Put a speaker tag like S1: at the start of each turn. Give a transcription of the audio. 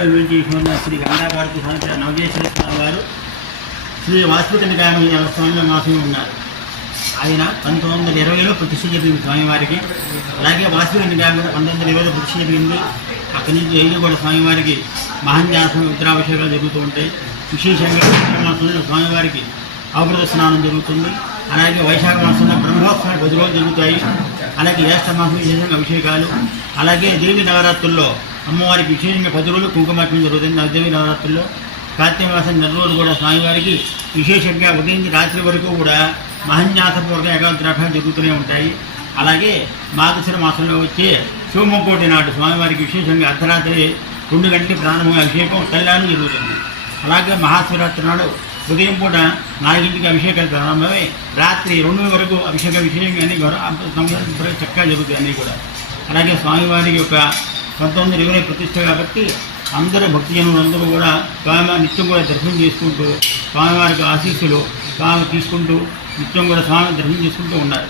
S1: నుంచి శ్రీ గంగాభారతి సంవత్సర నవజేశ్వర స్వామి వారు శ్రీ వాసుకని స్వామిలో మాసం ఉన్నారు. ఆయన పంతొమ్మిది వందల ఇరవైలో ప్రతిష్ఠ జరిగింది స్వామివారికి. అలాగే వాసుకని డ్యామ్ పంతొమ్మిది వందల ఇరవైలో ప్రతిష్ఠ జరిగింది. అక్కడి నుంచి వెళ్ళి కూడా స్వామివారికి మహంజాసం రుద్రాభిషేకాలు జరుగుతూ ఉంటాయి. విశేషంగా స్వామివారికి అవృత స్నానం జరుగుతుంది. అలాగే వైశాఖ మాసంలో బ్రహ్మోత్సవాలు పది రోజులు జరుగుతాయి. అలాగే జ్యేష్ఠ మాసం విశేషంగా అభిషేకాలు. అలాగే దేవి నవరాత్రుల్లో అమ్మవారికి విశేషంగా పది రోజులు కుంకుమార్పణ జరుగుతుంది. నవదేవి నవరాత్రుల్లో కార్తీక మాసం నెల రోజులు కూడా స్వామివారికి విశేషంగా ఉదయం రాత్రి వరకు కూడా మహన్యాసపూర్వక ఏకాగ్రహాలు జరుగుతూనే ఉంటాయి. అలాగే మార్గశిర మాసంలో వచ్చే శివమకోటి నాడు స్వామివారికి విశేషంగా అర్ధరాత్రి రెండు గంటల ప్రారంభంగా అభిషేకం కళ్యాణం జరుగుతుంది. అలాగే మహాశివరాత్రి నాడు ఉదయం పూట నాలుగింటికి అభిషేకాలు ప్రారంభమై రాత్రి రెండు వరకు అభిషేక విషయంగా అన్ని గౌరవ చక్కగా జరుగుతాయి అన్నీ కూడా. అలాగే స్వామివారికి యొక్క పంతొమ్మిది ఇరవై ప్రతిష్ట కాబట్టి అందరు భక్తజనులు అందరూ కూడా స్వామివారి నిత్యం కూడా దర్శనం చేసుకుంటూ స్వామివారికి ఆశీస్సులు స్వామి తీసుకుంటూ నిత్యం కూడా స్వామి దర్శనం చేసుకుంటూ ఉన్నారు.